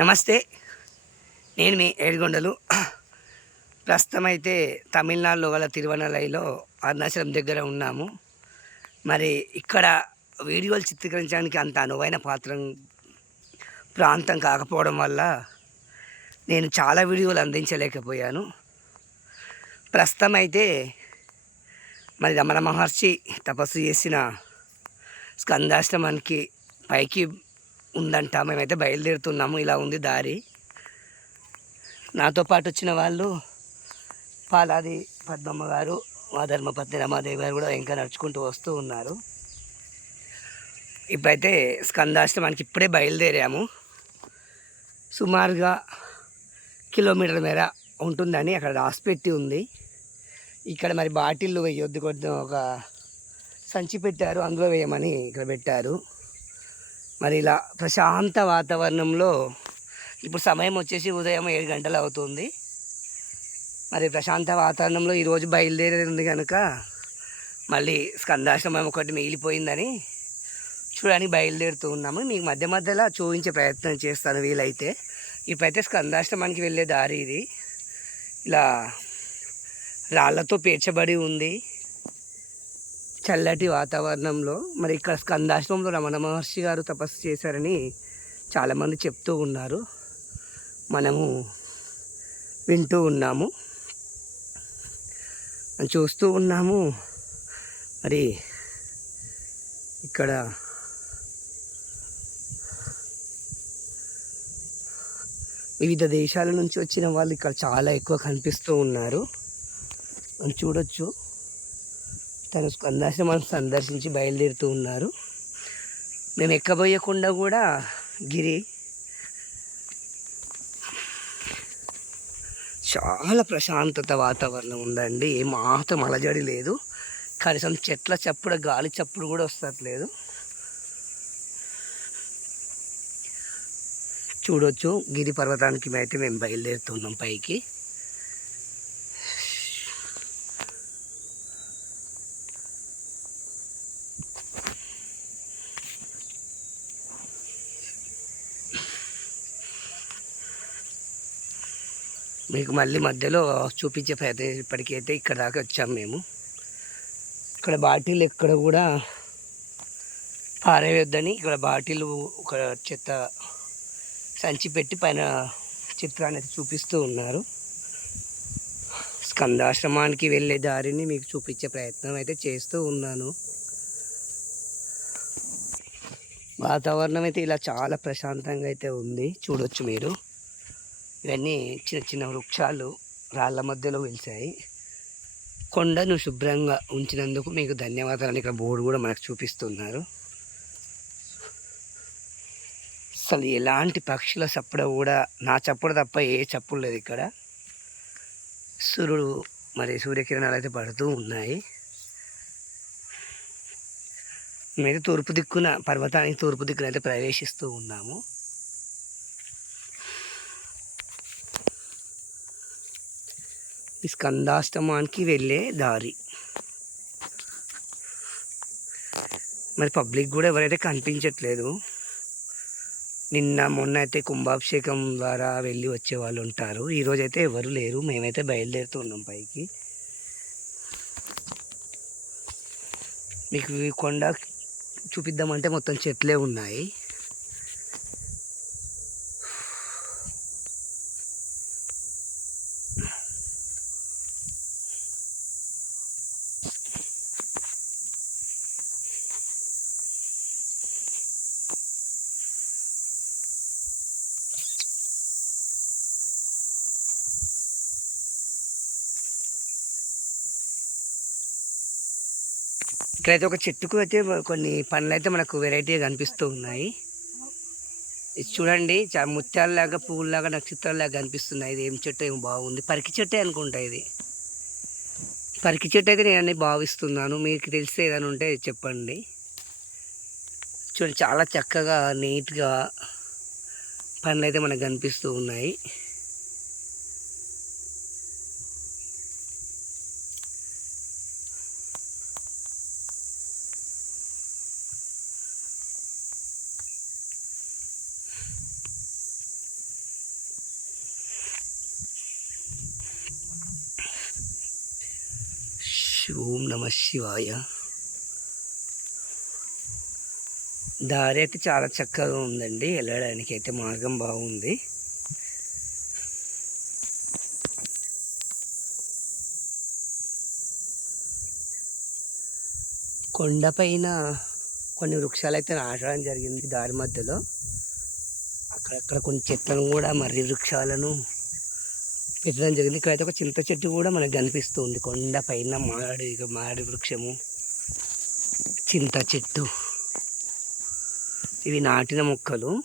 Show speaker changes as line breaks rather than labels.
నమస్తే. నేను మీ ఏడుగొండలు. ప్రస్తుతం అయితే తమిళనాడులో గల తిరువనలైలో అరుణాచలం దగ్గర ఉన్నాము. మరి ఇక్కడ వీడియోలు చిత్రీకరించడానికి అంత అనువైన పాత్రం ప్రాంతం కాకపోవడం వల్ల నేను చాలా వీడియోలు అందించలేకపోయాను. ప్రస్తుతం అయితే మరి రమణ మహర్షి తపస్సు చేసిన స్కందాశ్రమానికి పైకి ఉందంట. మేమైతే బయలుదేరుతున్నాము. ఇలా ఉంది దారి. నాతో పాటు వచ్చిన వాళ్ళు పాలాది పద్మమ్మ గారు మా ధర్మపత్ని రమాదేవి గారు కూడా ఇంకా నడుచుకుంటూ వస్తూ ఉన్నారు. ఇప్పుడైతే స్కందాశ్రమానికి ఇప్పుడే బయలుదేరాము. సుమారుగా కిలోమీటర్ మేర ఉంటుందని అక్కడ రాసిపెట్టి ఉంది. ఇక్కడ మరి బాటిల్లు వేయొద్దు కొంచెం ఒక సంచి పెట్టారు అందులో వేయమని ఇక్కడ పెట్టారు. మరి ఇలా ప్రశాంత వాతావరణంలో ఇప్పుడు సమయం వచ్చేసి ఉదయం ఏడు గంటలు అవుతుంది. మరి ప్రశాంత వాతావరణంలో ఈరోజు బయలుదేరింది కనుక మళ్ళీ స్కందాశ్రమం ఒకటి మిగిలిపోయిందని చూడడానికి బయలుదేరుతూ ఉన్నాము. మీకు మధ్య మధ్యలో చూపించే ప్రయత్నం చేస్తాను వీలైతే. ఇప్పుడైతే స్కందాశ్రమానికి వెళ్ళే దారి ఇది. ఇలా రాళ్ళతో పేర్చబడి ఉంది. చల్లటి వాతావరణంలో మరి ఇక్కడ స్కందాశ్రమంలో రమణ మహర్షి గారు తపస్సు చేశారని చాలామంది చెప్తూ ఉన్నారు. మనము వింటూ ఉన్నాము. చూస్తూ ఉన్నాము. మరి ఇక్కడ వివిధ దేశాల నుంచి వచ్చిన వాళ్ళు ఇక్కడ చాలా ఎక్కువ కనిపిస్తూ ఉన్నారు. మనం చూడొచ్చు. తను స్కందాశ్రమం సందర్శించి బయలుదేరుతూ ఉన్నారు. మేము ఎక్కబోయకుండా కూడా గిరి చాలా ప్రశాంతత వాతావరణం ఉందండి. ఏ మాత్రం అలజడి లేదు. కనీసం చెట్ల చప్పుడు గాలి చప్పుడు కూడా వస్తట్లేదు. చూడొచ్చు. గిరి పర్వతానికి అయితే మేము బయలుదేరుతున్నాం పైకి. మీకు మళ్ళీ మధ్యలో చూపించే ప్రయత్నం ఇప్పటికైతే ఇక్కడ దాకా వచ్చాం మేము. ఇక్కడ బాటిల్ ఎక్కడ కూడా పారేయొద్దని ఇక్కడ బాటిల్ ఒక చెత్త సంచి పెట్టి పైన చిత్రాన్ని అయితే చూపిస్తూ ఉన్నారు. స్కందాశ్రమానికి వెళ్ళే దారిని మీకు చూపించే ప్రయత్నం అయితే చేస్తూ ఉన్నాను. వాతావరణం అయితే ఇలా చాలా ప్రశాంతంగా అయితే ఉంది. చూడొచ్చు మీరు. ఇవన్నీ చిన్న చిన్న వృక్షాలు రాళ్ళ మధ్యలో వెలిసాయి. కొండను శుభ్రంగా ఉంచినందుకు మీకు ధన్యవాదాలు. ఇక్కడ బోర్డు కూడా మనకు చూపిస్తున్నారు. అసలు ఎలాంటి పక్షుల చప్పుడ కూడా నా చప్పుడు తప్ప ఏ చప్పుడు లేదు ఇక్కడ. సూర్యుడు మరి సూర్యకిరణాలు అయితే పడుతూ ఉన్నాయి. మేము తూర్పు దిక్కున పర్వతానికి తూర్పు దిక్కున అయితే ప్రవేశిస్తూ ఉన్నాము. స్కందాష్టమానికి వెళ్ళే దారి. మరి పబ్లిక్ కూడా ఎవరైతే కనిపించట్లేదు నిన్న మొన్న అయితే కుంభాభిషేకం ద్వారా వెళ్ళి వచ్చే వాళ్ళు ఉంటారు. ఈరోజు అయితే ఎవరు లేరు మేమైతే బయలుదేరుతున్నాం పైకి. మీకు ఈ కొండ చూపిద్దామంటే మొత్తం చెట్లే ఉన్నాయి. ఇక్కడైతే ఒక చెట్టుకు అయితే కొన్ని పండ్లు అయితే మనకు వెరైటీగా కనిపిస్తూ ఉన్నాయి. ఇది చూడండి చా- ముత్యాలలాగా పువ్వులాగా నక్షత్రాలలాగా కనిపిస్తున్నాయి. ఇది ఏం చెట్టు ఏం బాగుంది. పరికి చెట్టే అనుకుంటా ఇది. పరికి చెట్టు అయితే నేను అన్ని భావిస్తున్నాను. మీకు తెలిస్తే ఏదైనా ఉంటే చెప్పండి. చూడండి చాలా చక్కగా నీట్గా పండ్లు అయితే మనకు కనిపిస్తూ ఉన్నాయి. ఓం నమ శివాయ. దారి అయితే చాలా చక్కగా ఉందండి. వెళ్ళడానికి అయితే మార్గం బాగుంది. కొండపైన కొన్ని వృక్షాలు అయితే నాటడం జరిగింది దారి మధ్యలో. అక్కడక్కడ కొన్ని చెట్లను కూడా మర్రి వృక్షాలను పెట్టడం జరిగింది. ఇక్కడైతే ఒక చింత చెట్టు కూడా మనకు కనిపిస్తుంది. కొండ పైన మాడి మాడి వృక్షము. చింత చెట్టు. ఇవి నాటిన మొక్కలు.